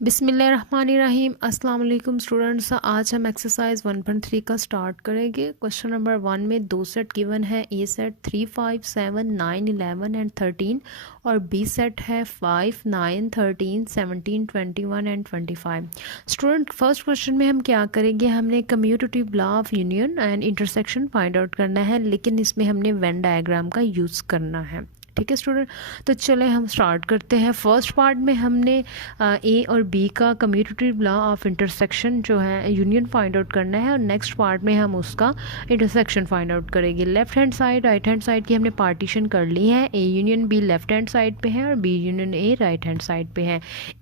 बिस्मिल्लाहिर्रहमानिर्रहीम। अस्सलाम वालेकुम स्टूडेंट्स। आज हम एक्सरसाइज 1.3 का स्टार्ट करेंगे। क्वेश्चन नंबर 1 में दो सेट गिवन है। ए सेट 3, 5, 7, 9, 11 एंड 13 और बी सेट है 5, 9, 13, 17, 21 एंड 25। स्टूडेंट फर्स्ट क्वेश्चन में हम क्या करेंगे, हमने commutative law of union and intersection find out करना है, लेकिन इसमें हमने वेन डायग्राम का यूज़ करना है। ठीक है स्टूडेंट, तो चले हम स्टार्ट करते हैं। फर्स्ट पार्ट में हमने ए और बी का कम्यूटेटिव लॉ ऑफ इंटरसेक्शन जो है यूनियन फाइंड आउट करना है, और नेक्स्ट पार्ट में हम उसका इंटरसेक्शन फाइंड आउट करेंगे। Left hand side right hand side की हमने पार्टीशन कर ली है। A union B left hand side पे है और B union A right hand side पे है।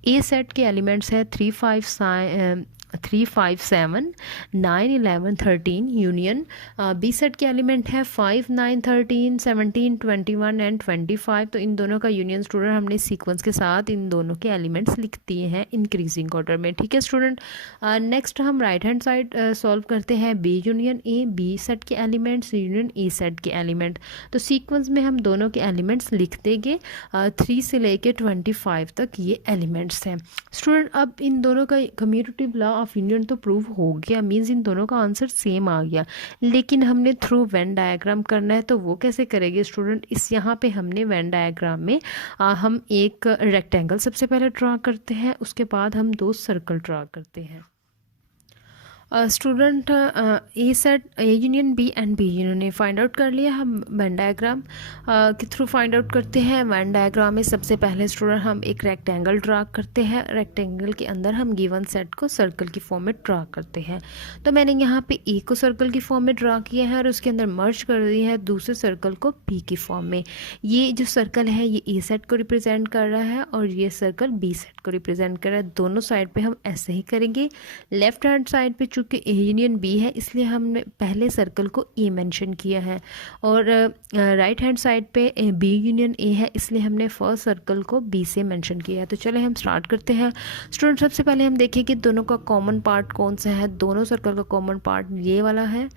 ए सेट के एलिमेंट्स है 3, 5, 7, 9, 11, 13 यूनियन। बी सेट के एलिमेंट है 5, 9, 13, 17, 21 एंड 25। तो इन दोनों का यूनियन स्टूडेंट हमने सीक्वेंस के साथ इन दोनों के एलिमेंट्स लिख दिए हैं इंक्रीजिंग ऑर्डर में। ठीक है स्टूडेंट, नेक्स्ट हम राइट हैंड साइड सॉल्व करते हैं। B union A, B set के एलिमेंट्स यूनियन ए सेट के एलिमेंट। तो सीक्वेंस में हम दोनों के एलिमेंट्स लिख देंगे। 3 से लेके 25 तक ये एलिमेंट्स हैं। स्टूडेंट अब इन दोनों का कम्यूटेटिव लॉ ऑफ यूनियन तो प्रूव हो गया, मीन्स इन दोनों का आंसर सेम आ गया, लेकिन हमने थ्रू वेन डायग्राम करना है। तो वो कैसे करेंगे स्टूडेंट, इस यहाँ पे हमने वेन डायग्राम में हम एक रेक्टेंगल सबसे पहले ड्रा करते हैं, उसके बाद हम दो सर्कल ड्रा करते हैं। Student A set A union B and B union A find out कर लिया। हम वेन डायग्राम के थ्रू फाइंड आउट करते हैं। वेन डायग्राम में सबसे पहले स्टूडेंट हम एक रेक्टेंगल ड्रा करते हैं। रेक्टेंगल के अंदर हम गिवन सेट को सर्कल की फॉर्म में ड्रा करते हैं। तो मैंने यहाँ पे ए को सर्कल की फॉर्म में ड्रा किया है और उसके अंदर मर्ज कर दिया है दूसरे सर्कल को बी की फॉर्म में। ये जो सर्कल है ये ए सेट को रिप्रेजेंट कर रहा है और ये सर्कल बी सेट को रिप्रेजेंट कर रहा है। दोनों साइड पे हम ऐसे ही करेंगे। लेफ्ट हैंड साइड पे चूँकि ए यूनियन बी है इसलिए हमने पहले सर्कल को ए मेंशन किया है, और राइट हैंड साइड पे बी यूनियन ए है इसलिए हमने फर्स्ट सर्कल को बी से मेंशन किया है। तो चले हम स्टार्ट करते हैं। स्टूडेंट सबसे पहले हम देखें कि दोनों का कॉमन पार्ट कौन सा है। दोनों सर्कल का कॉमन पार्ट ये वाला है।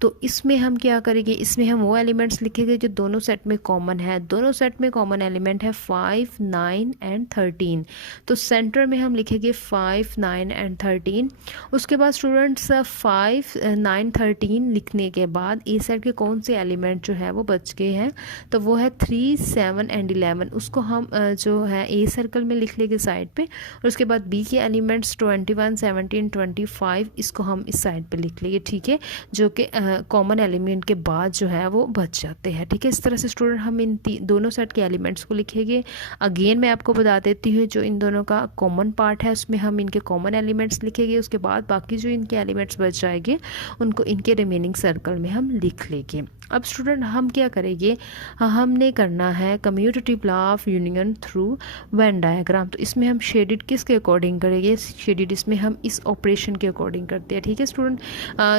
तो इसमें हम क्या करेंगे, इसमें हम वो एलिमेंट्स लिखेंगे जो दोनों सेट में कॉमन है। दोनों सेट में कॉमन एलिमेंट है 5, 9 एंड 13। तो सेंटर में हम लिखेंगे 5, 9 एंड 13। उसके बाद स्टूडेंट्स 5, 9, 13 लिखने के बाद ए सेट के कौन से एलिमेंट जो है वो बच गए हैं, तो वो है 3, 7 एंड 11। उसको हम जो है ए सर्कल में लिख लेंगे साइड पे, और उसके बाद बी के एलिमेंट्स 21, 17, 25 इसको हम इस साइड पे लिख लेंगे। ठीक है, जो कि कॉमन एलिमेंट के बाद जो है वो बच जाते हैं। ठीक है, इस तरह से स्टूडेंट हम इन दोनों सेट के एलिमेंट्स को लिखेंगे। अगेन मैं आपको बता देती हूँ, जो इन दोनों का कॉमन पार्ट है उसमें हम इनके कॉमन एलिमेंट्स लिखेंगे। उसके बाद बाकी जो इनके एलिमेंट्स बच जाएंगे उनको इनके रिमेनिंग सर्कल में हम लिख लेंगे। अब स्टूडेंट हम क्या करेंगे, हमने करना है commutative law of union through when diagram. तो इसमें हम शेडिड किसके अकॉर्डिंग करेंगे, शेडिड इसमें हम इस ऑपरेशन के अकॉर्डिंग करते हैं। ठीक है स्टूडेंट,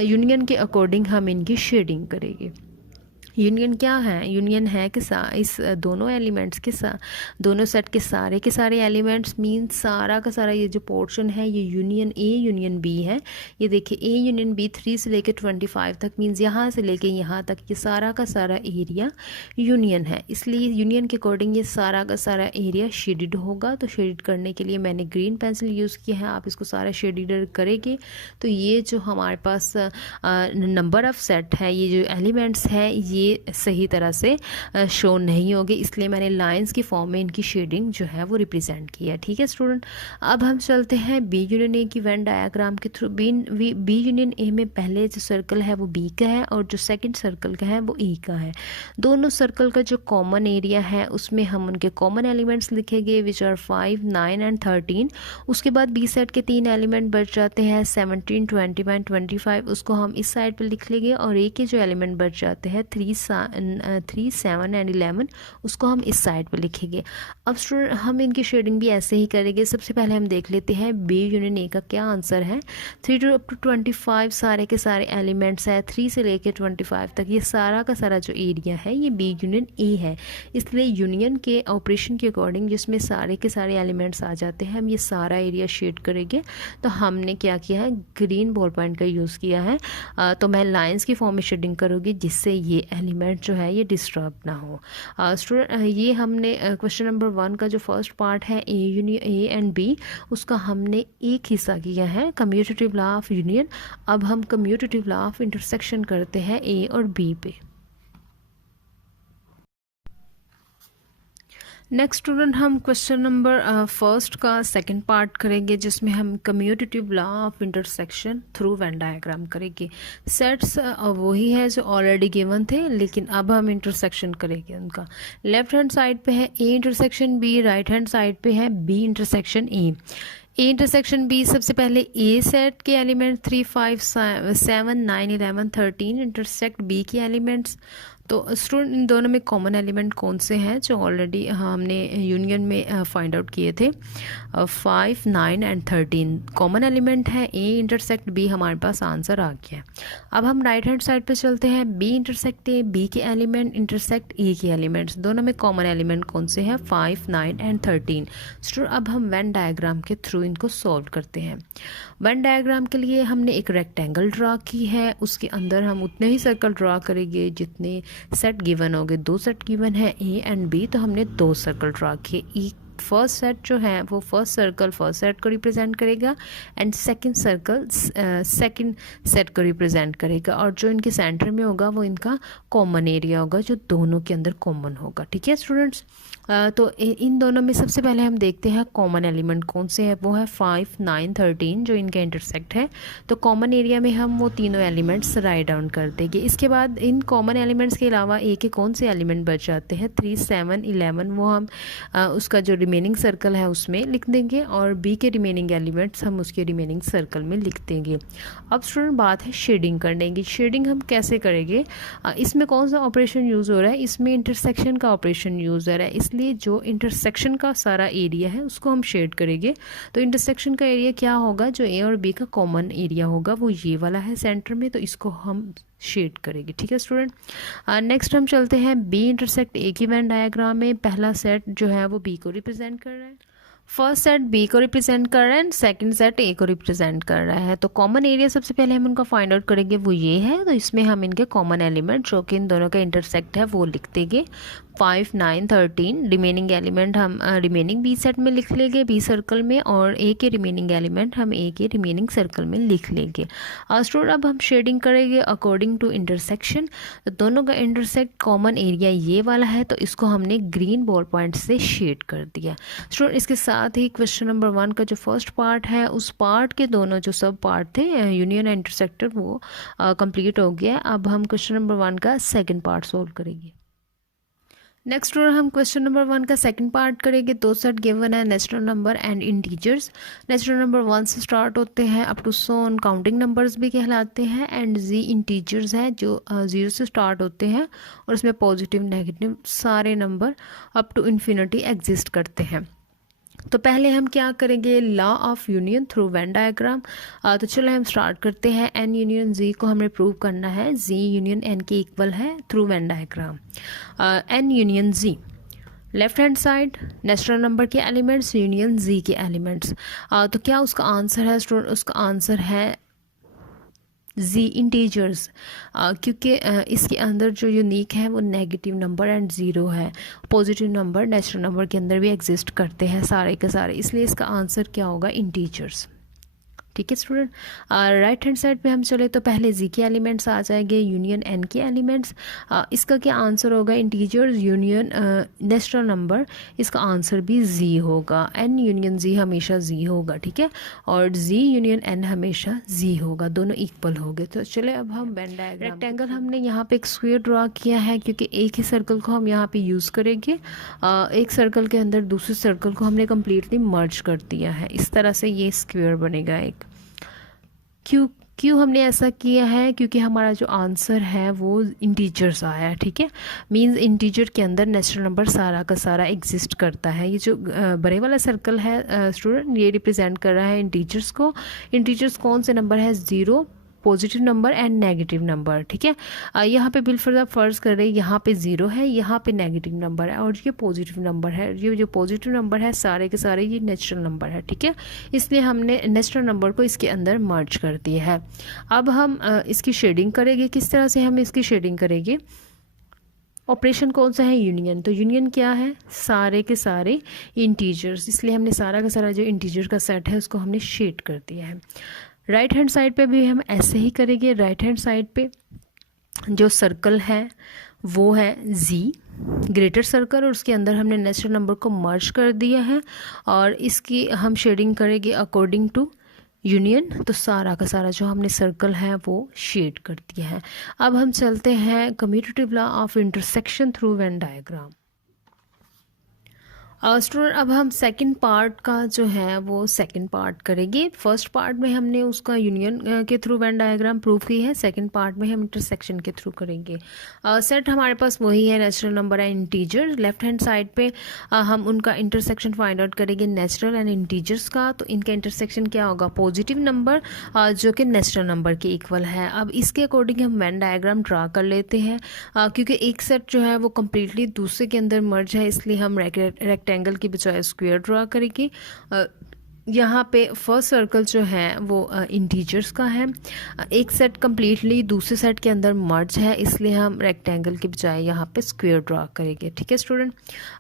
यूनियन के अकॉर्डिंग हम इनकी शेडिंग करेंगे। यूनियन क्या है, यूनियन है कि इस दोनों एलिमेंट्स के साथ दोनों सेट के सारे एलिमेंट्स मीन्स सारा का सारा ये जो पोर्शन है ये यूनियन ए यूनियन बी है। ये देखिए ए यूनियन बी 3 से लेके 25 तक मीन्स यहाँ से लेके यहाँ तक ये सारा का सारा एरिया यूनियन है। इसलिए यूनियन के अकॉर्डिंग ये सारा का सारा एरिया शेडिड होगा। तो शेडिड करने के लिए मैंने ग्रीन पेंसिल यूज़ किया है। आप इसको सारा शेडिड करेंगे तो ये जो हमारे पास नंबर ऑफ सेट है, ये जो एलिमेंट्स है ये सही तरह से शो नहीं होगी, इसलिए मैंने लाइंस की फॉर्म में इनकी शेडिंग जो है वो रिप्रेजेंट किया। ठीक है स्टूडेंट, अब हम चलते हैं बी यूनियन ए की वेन डायग्राम के थ्रू। बी यूनियन ए में पहले जो सर्कल है वो बी का है और जो सेकंड सर्कल का है वो ए का है। दोनों सर्कल का जो कॉमन एरिया है उसमें हम उनके कॉमन एलिमेंट्स लिखेंगे विच आर 5, 9 एंड 13। उसके बाद बी सेट के 3 एलिमेंट बच जाते हैं 17, 21, 25। उसको हम इस साइड पर लिख लेंगे, और ए के जो एलिमेंट बच जाते हैं 3, 7 एंड 11 उसको हम इस साइड पे लिखेंगे। अब स्टूडेंट हम इनकी शेडिंग भी ऐसे ही करेंगे। सबसे पहले हम देख लेते हैं बी यूनियन ए का क्या आंसर है। 3 to up to 25 सारे के सारे एलिमेंट्स है। 3 से लेके 25 तक ये सारा का सारा जो एरिया है ये बी यूनियन ए है। इसलिए यूनियन के ऑपरेशन के अकॉर्डिंग जिसमें सारे के सारे एलिमेंट्स आ जाते हैं हम ये सारा एरिया शेड करेंगे। तो हमने क्या किया है, ग्रीन बॉल पॉइंट का यूज़ किया है। तो मैं लाइंस की फॉर्म में शेडिंग करूँगी जिससे ये एलिमेंट जो है ये डिस्टर्ब ना हो। स्टूडेंट ये हमने क्वेश्चन नंबर 1 का जो फर्स्ट पार्ट है ए एंड बी, उसका हमने एक हिस्सा किया है कम्यूटेटिव लॉ ऑफ यूनियन। अब हम कम्यूटेटिव लॉ ऑफ इंटरसेक्शन करते हैं ए और बी पे। नेक्स्ट स्टूडेंट हम क्वेश्चन नंबर फर्स्ट का सेकंड पार्ट करेंगे, जिसमें हम commutative law of intersection through when diagram करेंगे। सेट्स वही है जो ऑलरेडी गिवन थे, लेकिन अब हम इंटरसेक्शन करेंगे उनका। लेफ्ट हैंड साइड पे है A intersection B, right hand side पे है B intersection A. A intersection B, सबसे पहले ए सेट के एलिमेंट 3, 5, 7, 9, 11, 13 इंटरसेक्ट बी के एलिमेंट्स। तो स्टूडेंट इन दोनों में कॉमन एलिमेंट कौन से हैं जो ऑलरेडी हमने यूनियन में फाइंड आउट किए थे? 5, 9 एंड 13 कॉमन एलिमेंट है। ए इंटरसेक्ट बी हमारे पास आंसर आ गया। अब हम राइट हैंड साइड पे चलते हैं। बी इंटरसेक्ट ए, बी के एलिमेंट इंटरसेक्ट ए के एलिमेंट्स, दोनों में कॉमन एलिमेंट कौन से हैं? 5, 9 एंड 13। स्टूडेंट अब हम वेन डायग्राम के थ्रू इनको सॉल्व करते हैं। वेन डायग्राम के लिए हमने एक रेक्टेंगल ड्रा की है, उसके अंदर हम उतने ही सर्कल ड्रा करेंगे जितने सेट गिवन हो गए। 2 सेट गिवन है ए एंड बी, तो हमने 2 सर्कल ड्रा किए। एक फर्स्ट सेट जो है वो फर्स्ट सर्कल फर्स्ट सेट को रिप्रेजेंट करेगा and second circle second set को रिप्रेजेंट करेगा, और जो इनके सेंटर में होगा वो इनका कॉमन एरिया होगा जो दोनों के अंदर कॉमन होगा। ठीक है स्टूडेंट्स, तो इन दोनों में सबसे पहले हम देखते हैं कॉमन एलिमेंट कौन से है। वो है 5, 9, 13 जो इनका इंटरसेक्ट है। तो कॉमन एरिया में हम वो तीनों एलिमेंट्स राइट डाउन कर देंगे। इसके बाद इन कॉमन एलिमेंट्स के अलावा ए के कौन से एलिमेंट बच जाते हैं? 3, 7, 11 वो हम उसका जो रिमेनिंग सर्कल है उसमें लिख देंगे, और बी के रिमेनिंग एलिमेंट्स हम उसके रिमेनिंग सर्कल में लिख देंगे। अब स्टूडेंट बात है शेडिंग करने की। शेडिंग हम कैसे करेंगे? इसमें कौन सा ऑपरेशन यूज़ हो रहा है? इसमें इंटरसेक्शन का ऑपरेशन यूज़ हो रहा है, इसलिए जो इंटरसेक्शन का सारा एरिया है उसको हम शेड करेंगे। तो इंटरसेक्शन का एरिया क्या होगा? जो ए और बी का कॉमन एरिया होगा वो ये वाला है सेंटर में, तो इसको हम शेड करेंगे। ठीक है स्टूडेंट, नेक्स्ट हम चलते हैं बी इंटरसेक्ट ए की वेन डायग्राम में। पहला सेट जो है वो बी को रिप्रेजेंट कर रहा है, फर्स्ट सेट बी को रिप्रेजेंट कर रहा है एंड सेकंड सेट ए को रिप्रेजेंट कर रहा है। तो कॉमन एरिया सबसे पहले हम उनका फाइंड आउट करेंगे, वो ये है। तो इसमें हम इनके कॉमन एलिमेंट जो कि इन दोनों का इंटरसेक्ट है वो लिख देंगे। 5, 9, 13 रिमेनिंग एलिमेंट हम रिमेनिंग बी सेट में लिख लेंगे बी सर्कल में, और ए के रिमेनिंग एलिमेंट हम ए के रिमेनिंग सर्कल में लिख लेंगे। स्टूडेंट अब हम शेडिंग करेंगे अकॉर्डिंग टू इंटरसेक्शन। तो दोनों का इंटरसेक्ट कॉमन एरिया ये वाला है, तो इसको हमने ग्रीन बॉल पॉइंट से शेड कर दिया। स्टूडेंट इसके साथ ही क्वेश्चन नंबर 1 का जो फर्स्ट पार्ट है उस पार्ट के दोनों जो सब पार्ट थे यूनियन एंड इंटरसेक्टर वो कंप्लीट हो गया। अब हम क्वेश्चन नंबर 1 का सेकंड पार्ट सोल्व करेंगे। नेक्स्ट हम क्वेश्चन नंबर 1 का सेकंड पार्ट करेंगे। 2 सेट गिवन है natural number and integers. Natural number 1 से स्टार्ट होते हैं अप टू सोन काउंटिंग नंबर्स भी कहलाते हैं, एंड जी इंटीजर्स हैं जो 0 से स्टार्ट होते हैं, और इसमें पॉजिटिव नेगेटिव सारे number up to infinity exist करते हैं। तो पहले हम क्या करेंगे? Law of union through when diagram. तो चलो हम स्टार्ट करते हैं। एन यूनियन जी को हमें प्रूव करना है, जी यूनियन एन के इक्वल है through when diagram. N union G, left hand side natural number के एलिमेंट्स यूनियन जी के एलिमेंट्स। तो क्या उसका आंसर है स्टूडेंट? उसका आंसर है जी इंटीजर्स, क्योंकि इसके अंदर जो यूनिक है वो नेगेटिव नंबर एंड ज़ीरो है। पॉजिटिव नंबर नेचुरल नंबर के अंदर भी एग्जिस्ट करते हैं सारे के सारे, इसलिए इसका आंसर क्या होगा? इंटीजर्स। ठीक है स्टूडेंट, राइट हैंड साइड पे हम चले तो पहले जी के एलिमेंट्स आ जाएंगे यूनियन एन के एलिमेंट्स। इसका क्या आंसर होगा? इंटीजर्स यूनियन नेचुरल नंबर, इसका आंसर भी जी होगा। एन यूनियन जी हमेशा जी होगा, ठीक है, और जी यूनियन एन हमेशा जी होगा, दोनों इक्वल हो गए। तो चले अब हम वेन डायग्राम, रेक्टेंगल हमने यहाँ पे एक स्क्वायर ड्रा किया है क्योंकि एक ही सर्कल को हम यहाँ पे यूज़ करेंगे। एक सर्कल के अंदर दूसरे सर्कल को हमने कम्प्लीटली मर्ज कर दिया है, इस तरह से ये स्क्वायर बनेगा एक। क्यों हमने ऐसा किया है? क्योंकि हमारा जो आंसर है वो इंटीजर्स आया है, ठीक है, मींस इंटीजर के अंदर नेचुरल नंबर सारा का सारा एग्जिस्ट करता है। ये जो बड़े वाला सर्कल है स्टूडेंट, ये रिप्रेजेंट कर रहा है इंटीजर्स को। इंटीजर्स कौन से नंबर है? 0, positive number and negative number, ठीक है। यहाँ पे बिलफर्ज फ़र्ज़ कर रहे हैं, यहाँ पे 0 है, यहाँ पे नेगेटिव नंबर है, और ये पॉजिटिव नंबर है। ये जो पॉजिटिव नंबर है सारे के सारे ये नेचुरल नंबर है, ठीक है, इसलिए हमने नेचुरल नंबर को इसके अंदर मर्ज कर दिया है। अब हम इसकी शेडिंग करेंगे। किस तरह से हम इसकी शेडिंग करेंगे? ऑपरेशन कौन सा है, यूनियन। तो यूनियन क्या है, सारे के सारे इंटीजर्स, इसलिए हमने सारा का सारा जो इंटीजर का सेट है उसको हमने शेड कर दिया है। राइट हैंड साइड पे भी हम ऐसे ही करेंगे। राइट हैंड साइड पे जो सर्कल है वो है जी, ग्रेटर सर्कल, और उसके अंदर हमने नेचुरल नंबर को मर्ज कर दिया है और इसकी हम शेडिंग करेंगे अकॉर्डिंग टू यूनियन। तो सारा का सारा जो हमने सर्कल है वो शेड कर दिया है। अब हम चलते हैं commutative law of intersection through Venn diagram. Student अब हम सेकंड पार्ट का जो है वो सेकंड पार्ट करेंगे। फर्स्ट पार्ट में हमने उसका यूनियन के थ्रू वेन डायग्राम प्रूव की है, सेकंड पार्ट में हम इंटरसेक्शन के थ्रू करेंगे। सेट हमारे पास वही है, natural number and integer. Left hand side पे हम उनका इंटरसेक्शन फाइंड आउट करेंगे नेचुरल एंड इंटीजर्स का। तो इनका इंटरसेक्शन क्या होगा, पॉजिटिव नंबर जो कि नेचुरल नंबर के इक्वल है। अब इसके अकॉर्डिंग हम वेन डायग्राम ड्रा कर लेते हैं। क्योंकि एक सेट जो है वो कम्प्लीटली दूसरे के अंदर मर्ज है, इसलिए हम रेक्टेंगल की बजाय स्क्वायर ड्रा करेंगे। यहाँ पे फर्स्ट सर्कल जो है वो इंटीजर्स का है। एक सेट कम्प्लीटली दूसरे सेट के अंदर मर्ज है, इसलिए हम रेक्टेंगल के बजाय यहाँ पे स्क्वायर ड्रा करेंगे। ठीक है स्टूडेंट,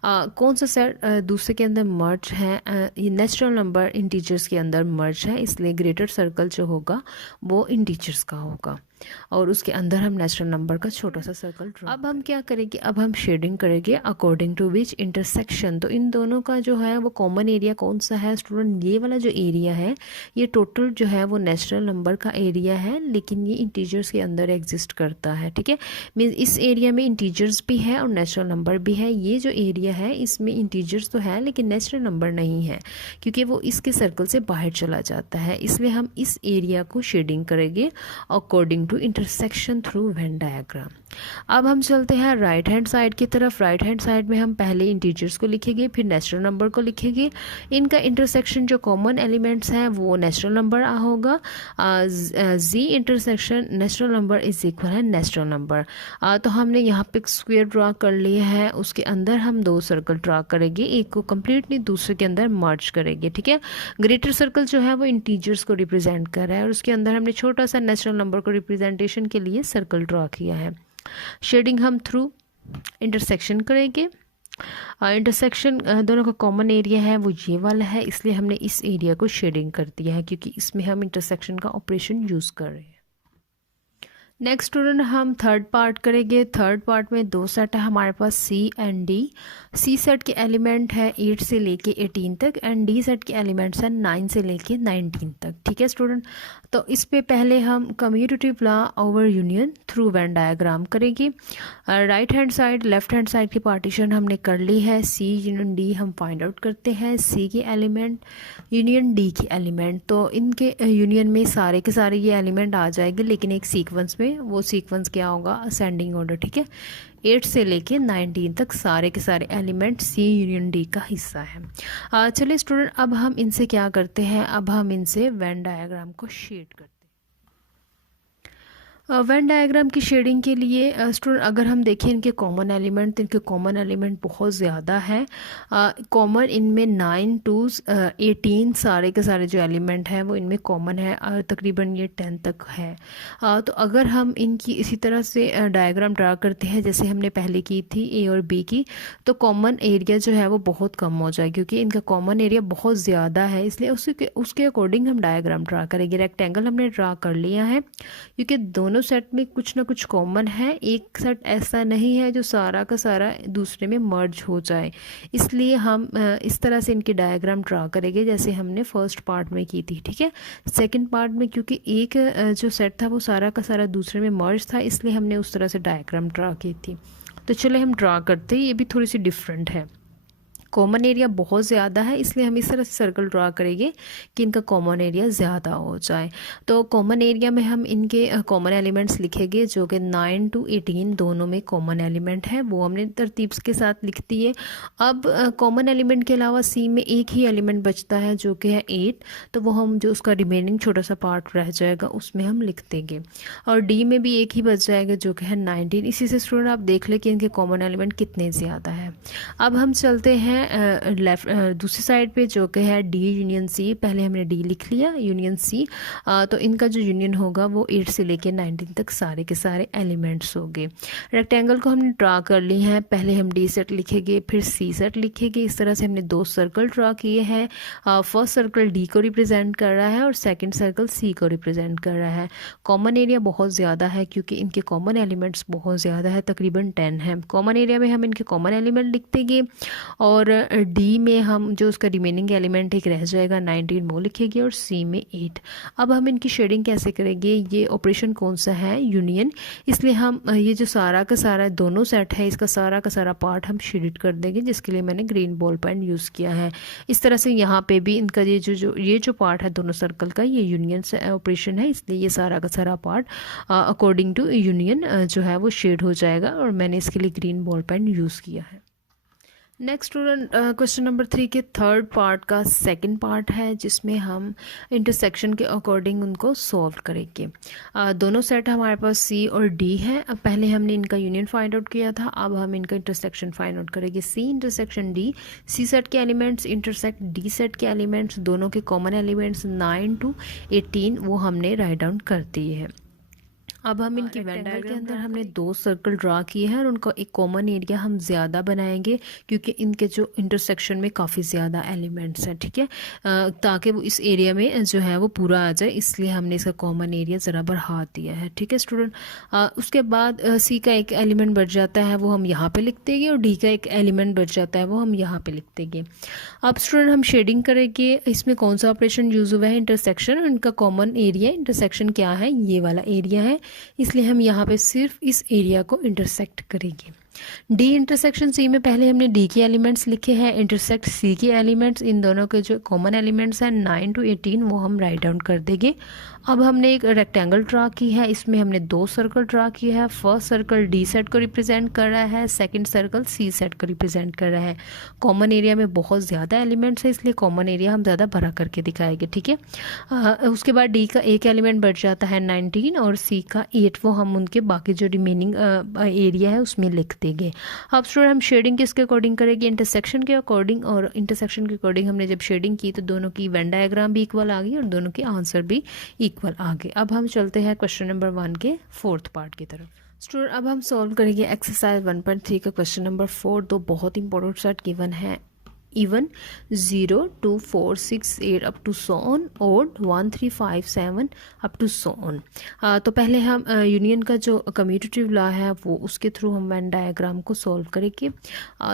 कौन सा सेट दूसरे के अंदर मर्ज है, ये नेचुरल नंबर इंटीजर्स के अंदर मर्ज है, इसलिए ग्रेटर सर्कल जो होगा वो इंटीजर्स का होगा और उसके अंदर हम नेचुरल नंबर का छोटा सा सर्कल ड्रा। अब हम क्या करेंगे, अब हम शेडिंग करेंगे अकॉर्डिंग टू विच इंटरसेक्शन। तो इन दोनों का जो है वो कॉमन एरिया कौन सा है स्टूडेंट, ये वाला जो एरिया है ये टोटल जो है वो नेचुरल नंबर का एरिया है, लेकिन ये इंटीजर्स के अंदर एग्जिस्ट करता है। ठीक है, मीन्स इस एरिया में इंटीजर्स भी है और नेचुरल नंबर भी है। ये जो एरिया है इसमें इंटीजर्स तो है लेकिन नेचुरल नंबर नहीं है, क्योंकि वो इसके सर्कल से बाहर चला जाता है, इसलिए हम इस एरिया को शेडिंग करेंगे according to intersection through when diagram. अब हम चलते हैं राइट हैंड साइड की तरफ। राइट हैंड साइड में हम पहले इंटीजर्स को लिखेंगे, फिर नेचुरल नंबर को लिखेंगे। इनका इंटरसेक्शन जो कॉमन एलिमेंट्स हैं वो नेचुरल नंबर होगा। जी intersection natural number is equal है नेचुरल नंबर। तो हमने यहाँ पे स्क्वायर ड्रा कर लिया है, उसके अंदर हम दो सर्कल ड्रा करेंगे, एक को कम्प्लीटली दूसरे के अंदर मर्ज करेंगे। ठीक है, ग्रेटर सर्कल जो है वो इंटीजर्स को रिप्रेजेंट कर रहा है और उसके अंदर हमने छोटा सा नेचुरल नंबर को रिप्रेजेंटेशन के लिए सर्कल ड्रा किया है। शेडिंग हम थ्रू इंटरसेक्शन करेंगे। इंटरसेक्शन दोनों का कॉमन एरिया है वो ये वाला है, इसलिए हमने इस एरिया को शेडिंग कर दिया है क्योंकि इसमें हम इंटरसेक्शन का ऑपरेशन यूज़ कर रहे हैं। नेक्स्ट स्टूडेंट हम थर्ड पार्ट करेंगे। थर्ड पार्ट में दो सेट है हमारे पास, सी एंड डी। सी सेट के एलिमेंट है 8 से लेके 18 तक एंड डी सेट के एलिमेंट्स हैं 9 से लेके 19 तक। ठीक है स्टूडेंट, तो इस पे पहले हम commutative law over union through when diagram करेंगे। Right hand side left hand side की पार्टीशन हमने कर ली है। सी यूनियन डी हम फाइंड आउट करते हैं, सी के एलिमेंट यूनियन डी के एलिमेंट। तो इनके यूनियन में सारे के सारे ये एलिमेंट आ जाएंगे, लेकिन एक सीक्वेंस में, वो सीक्वेंस क्या होगा, असेंडिंग ऑर्डर। ठीक है, 8 से लेके 19 तक सारे के सारे एलिमेंट सी यूनियन डी का हिस्सा है। चलिए स्टूडेंट, अब हम इनसे क्या करते हैं, अब हम इनसे वेन डायग्राम को शेड करते हैं। वेन डायग्राम की शेडिंग के लिए स्टूडेंट अगर हम देखें इनके कॉमन एलिमेंट, तो इनके कॉमन एलिमेंट बहुत ज़्यादा है। कॉमन इनमें 9 to 18 सारे के सारे जो एलिमेंट हैं वो इनमें कॉमन है, तकरीबन ये 10 तक है। तो अगर हम इनकी इसी तरह से डायग्राम ड्रा करते हैं जैसे हमने पहले की थी ए और बी की, तो कॉमन एरिया जो है वो बहुत कम हो जाए, क्योंकि इनका कॉमन एरिया बहुत ज़्यादा है, इसलिए उसके अकॉर्डिंग हम डायग्राम ड्रा करेंगे। रेक्टेंगल हमने ड्रा कर लिया है क्योंकि दोनों सेट में कुछ ना कुछ कॉमन है, एक सेट ऐसा नहीं है जो सारा का सारा दूसरे में मर्ज हो जाए, इसलिए हम इस तरह से इनकी डायग्राम ड्रा करेंगे जैसे हमने फर्स्ट पार्ट में की थी। ठीक है, सेकंड पार्ट में क्योंकि एक जो सेट था वो सारा का सारा दूसरे में मर्ज था, इसलिए हमने उस तरह से डायग्राम ड्रा की थी। तो चले हम ड्रा करते हैं, ये भी थोड़ी सी डिफरेंट है। कॉमन एरिया बहुत ज़्यादा है, इसलिए हम इस तरह से सर्कल ड्रा करेंगे कि इनका कॉमन एरिया ज़्यादा हो जाए। तो कॉमन एरिया में हम इनके कॉमन एलिमेंट्स लिखेंगे जो कि 9 to 18 दोनों में कॉमन एलिमेंट है, वो हमने तरतीब के साथ लिख दिए। अब कॉमन एलिमेंट के अलावा सी में एक ही एलिमेंट बचता है जो कि है 8, तो वो हम जो उसका रिमेनिंग छोटा सा पार्ट रह जाएगा उसमें हम लिख देंगे। और डी में भी एक ही बच जाएगा जो कि है 19। इसी से स्टूडेंट आप देख लें कि इनके कॉमन एलिमेंट कितने ज़्यादा है। अब हम चलते हैं लेफ्ट दूसरी साइड पे जो कि है डी यूनियन सी। पहले हमने डी लिख लिया, यूनियन सी। तो इनका जो यूनियन होगा वो 8 से लेके 19 तक सारे के सारे एलिमेंट्स होंगे। रेक्टेंगल को हमने ड्रा कर ली है, पहले हम डी सेट लिखेंगे फिर सी सेट लिखेंगे। इस तरह से हमने 2 सर्कल ड्रा किए हैं। फर्स्ट सर्कल डी को रिप्रेजेंट कर रहा है और सेकेंड सर्कल सी को रिप्रेजेंट कर रहा है। कॉमन एरिया बहुत ज़्यादा है क्योंकि इनके कॉमन एलिमेंट्स बहुत ज़्यादा है, तकरीबन 10 है। कॉमन एरिया में हम इनके कॉमन एलिमेंट लिख देंगे और डी में हम जो उसका रिमेनिंग एलिमेंट एक रह जाएगा 19 वो लिखेंगे और सी में 8। अब हम इनकी शेडिंग कैसे करेंगे, ये ऑपरेशन कौन सा है, यूनियन, इसलिए हम ये जो सारा का सारा दोनों सेट है इसका सारा का सारा पार्ट हम शेडिड कर देंगे, जिसके लिए मैंने ग्रीन बॉल पेन यूज़ किया है। इस तरह से यहाँ पे भी इनका ये जो पार्ट है दोनों सर्कल का ये यूनियन से ऑपरेशन है, इसलिए ये सारा का सारा पार्ट अकॉर्डिंग टू यूनियन जो है वो शेड हो जाएगा और मैंने इसके लिए ग्रीन बॉल पेन यूज़ किया है। नेक्स्ट स्टूडेंट क्वेश्चन नंबर 3 के थर्ड पार्ट का सेकंड पार्ट है जिसमें हम इंटरसेक्शन के अकॉर्डिंग उनको सॉल्व करेंगे। दोनों सेट हमारे पास सी और डी है। अब पहले हमने इनका यूनियन फाइंड आउट किया था, अब हम इनका इंटरसेक्शन फाइंड आउट करेंगे। सी इंटरसेक्शन डी, सी सेट के एलिमेंट्स इंटरसेक्ट डी सेट के एलिमेंट्स, दोनों के कॉमन एलिमेंट्स 9 to 18 वो हमने राइट डाउन कर दिए हैं। अब हम इनकी वेन डायग्राम के अंदर हमने 2 सर्कल ड्रा किए हैं और उनका एक कॉमन एरिया हम ज़्यादा बनाएंगे क्योंकि इनके जो इंटरसेक्शन में काफ़ी ज़्यादा एलिमेंट्स हैं, ठीक है, ताकि वो इस एरिया में जो है वो पूरा आ जाए, इसलिए हमने इसका कॉमन एरिया ज़रा बढ़ा दिया है, ठीक है स्टूडेंट। उसके बाद सी का एक एलिमेंट बढ़ जाता है वो हम यहाँ पर लिख देंगे और डी का एक एलिमेंट बढ़ जाता है वो हम यहाँ पर लिख देंगे। अब स्टूडेंट हम शेडिंग करेंगे, इसमें कौन सा ऑपरेशन यूज़ हुआ है, इंटरसेक्शन। इनका कॉमन एरिया इंटरसेक्शन क्या है, ये वाला एरिया है, इसलिए हम यहाँ पे सिर्फ इस एरिया को इंटरसेक्ट करेंगे। डी इंटरसेक्शन सी में पहले हमने डी के एलिमेंट्स लिखे हैं, इंटरसेक्ट सी के एलिमेंट्स, इन दोनों के जो कॉमन एलिमेंट्स हैं 9 to 18 वो हम राइट डाउन कर देंगे। अब हमने एक रेक्टेंगल ड्रा की है, इसमें हमने 2 सर्कल ड्रा किया है। फर्स्ट सर्कल डी सेट को रिप्रेजेंट कर रहा है, सेकंड सर्कल सी सेट को रिप्रेजेंट कर रहा है। कॉमन एरिया में बहुत ज़्यादा एलिमेंट्स है इसलिए कॉमन एरिया हम ज़्यादा भरा करके दिखाएंगे, ठीक है। उसके बाद डी का एक एलिमेंट बढ़ जाता है 19 और सी का 8, वो हम उनके बाकी जो रिमेनिंग एरिया है उसमें लिख देंगे। अब स्टूडेंट हम शेडिंग किसके अकॉर्डिंग करेंगे, इंटरसेक्शन के अकॉर्डिंग, और इंटरसेक्शन के अकॉर्डिंग हमने जब शेडिंग की तो दोनों की वेन डायग्राम भी इक्वल आ गई और दोनों के आंसर भी इक्वल आ गए। अब हम चलते हैं क्वेश्चन नंबर 1 के फोर्थ पार्ट की तरफ। स्टूडेंट अब हम सॉल्व करेंगे एक्सरसाइज 1.3 का क्वेश्चन नंबर 4। दो बहुत इंपॉर्टेंट सेट गिवन है, even 0 2 4 6 8 up to so on, odd 1 3 5 7 up to so on. तो पहले हम यूनियन का जो कम्यूटेटिव लॉ है वो उसके थ्रू हम वेन डायग्राम को सॉल्व करेंगे।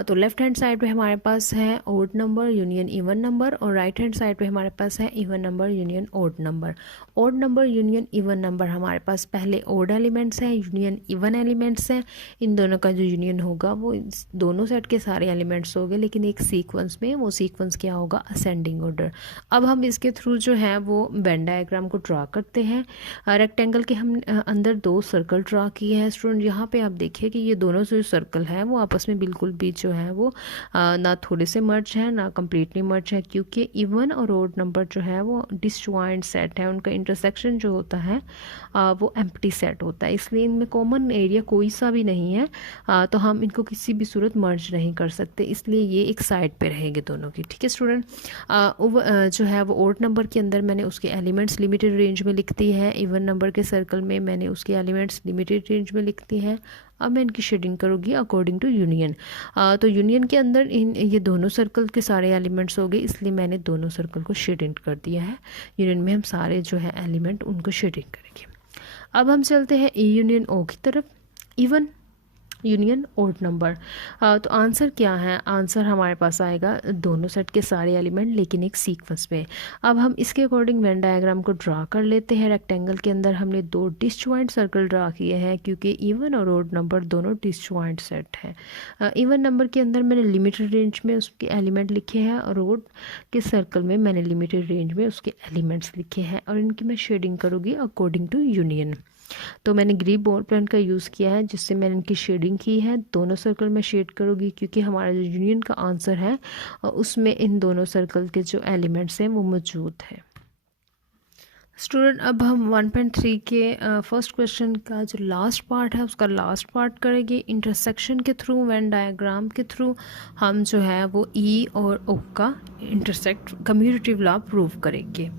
तो लेफ्ट हैंड साइड पे हमारे पास है odd number union even number और राइट हैंड साइड पे हमारे पास है even number union odd number. Odd number union even number हमारे पास पहले ओड एलिमेंट्स हैं, यूनियन इवन एलिमेंट्स हैं। इन दोनों का जो यूनियन होगा वो दोनों सेट के सारे एलिमेंट्स होंगे, लेकिन एक सीक्वेंस में, वो सीक्वेंस क्या होगा, असेंडिंग ऑर्डर। अब हम इसके थ्रू जो है वो वेन डायग्राम को ड्रा करते हैं। रेक्टेंगल के हम अंदर 2 सर्कल ड्रा किए हैं। स्टूडेंट यहाँ पे आप देखिए कि ये दोनों जो सर्कल हैं वो आपस में बिल्कुल भी जो है वो ना थोड़े से मर्ज है ना कम्प्लीटली मर्ज है, क्योंकि इवन और ओड नंबर जो है वो डिसजॉइंट सेट है, उनका इंटरसेक्शन जो होता है वो एम्प्टी सेट होता है, इसलिए इनमें कॉमन एरिया कोई सा भी नहीं है। तो हम इनको किसी भी सूरत मर्ज नहीं कर सकते, इसलिए ये एक साइड पे रहेंगे दोनों की, ठीक है स्टूडेंट। जो है वो ओड नंबर के अंदर मैंने उसके एलिमेंट्स लिमिटेड रेंज में लिख दी है, इवन नंबर के सर्कल में मैंने उसके एलिमेंट्स लिमिटेड रेंज में लिख दी है। अब मैं इनकी शेडिंग करूँगी अकॉर्डिंग टू यूनियन। तो यूनियन के अंदर ये दोनों सर्कल के सारे एलिमेंट्स हो गए, इसलिए मैंने दोनों सर्कल को शेडिंग कर दिया है। यूनियन में हम सारे जो है एलिमेंट उनको शेडिंग करेंगे। अब हम चलते हैं ई यूनियन ओ की तरफ, इवन यूनियन ओड नंबर। तो आंसर क्या है, आंसर हमारे पास आएगा दोनों सेट के सारे एलिमेंट लेकिन एक सीक्वेंस में। अब हम इसके अकॉर्डिंग वेन डायग्राम को ड्रा कर लेते हैं। रेक्टेंगल के अंदर हमने 2 डिसजॉइंट सर्कल ड्रा किए हैं क्योंकि इवन और ओड नंबर दोनों डिसजॉइंट सेट है। इवन नंबर के अंदर मैंने लिमिटेड रेंज में उसके एलिमेंट लिखे हैं और ओड के सर्कल में मैंने लिमिटेड रेंज में उसके एलिमेंट्स लिखे हैं और इनकी मैं शेडिंग करूँगी अकॉर्डिंग टू यूनियन। तो मैंने ग्रीन बॉल पेन का यूज़ किया है जिससे मैंने इनकी शेडिंग की है। दोनों सर्कल में शेड करूँगी क्योंकि हमारा जो यूनियन का आंसर है उसमें इन दोनों सर्कल के जो एलिमेंट्स हैं वो मौजूद है। स्टूडेंट अब हम 1.3 के फर्स्ट क्वेश्चन का जो लास्ट पार्ट है उसका लास्ट पार्ट करेंगे। इंटरसेक्शन के थ्रू, वेन डायग्राम के थ्रू हम जो है वो ई और ओ का इंटरसेक्ट कम्यूटेटिव लॉ प्रूव करेंगे।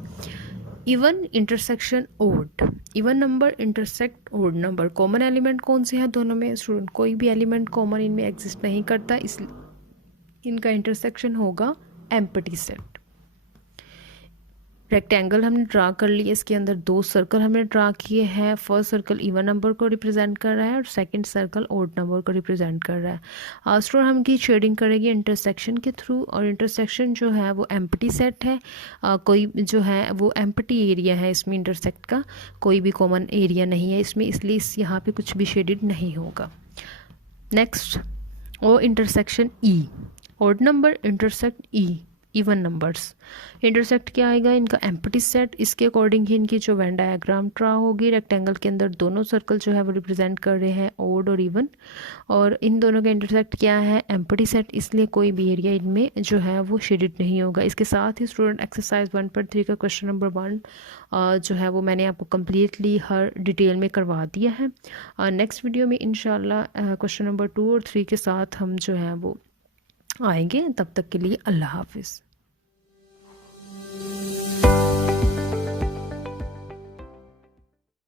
Even intersection odd, even number intersect odd number, common element कौन से हैं दोनों में? स्टूडेंट कोई भी एलिमेंट कॉमन इनमें एग्जिस्ट नहीं करता, इसलिए इनका इंटरसेक्शन होगा एम्प्टी सेट। रेक्टेंगल हमने ड्रा कर लिया, इसके अंदर दो सर्कल हमने ड्रा किए हैं। फर्स्ट सर्कल इवन नंबर को रिप्रेजेंट कर रहा है और सेकंड सर्कल ओड नंबर को रिप्रेजेंट कर रहा है। स्टूडेंट हम की शेडिंग करेंगे इंटरसेक्शन के थ्रू, और इंटरसेक्शन जो है वो एम्प्टी सेट है। कोई जो है वो एम्प्टी एरिया है इसमें, इंटरसेक्ट का कोई भी कॉमन एरिया नहीं है इसमें, इसलिए यहाँ पे कुछ भी शेडेड नहीं होगा। Next, O intersection E, odd number intersect E even numbers, intersect क्या आएगा? इनका एम्प्टी सेट। इसके अकॉर्डिंग ही इनकी जो वेन डायग्राम ड्रा होगी। रेक्टेंगल के अंदर दोनों सर्कल जो है वो रिप्रेजेंट कर रहे हैं ओड और इवन, और इन दोनों का इंटरसेक्ट क्या है? एम्प्टी सेट, इसलिए कोई भी एरिया इनमें जो है वो शेडेड नहीं होगा। इसके साथ ही स्टूडेंट एक्सरसाइज 1.3 का क्वेश्चन नंबर 1 जो है वो मैंने आपको कम्प्लीटली हर डिटेल में करवा दिया है। नेक्स्ट वीडियो में इंशाल्लाह क्वेश्चन नंबर 2 और 3 के साथ हम जो है वो आएंगे। तब तक के लिए अल्लाह हाफिज़।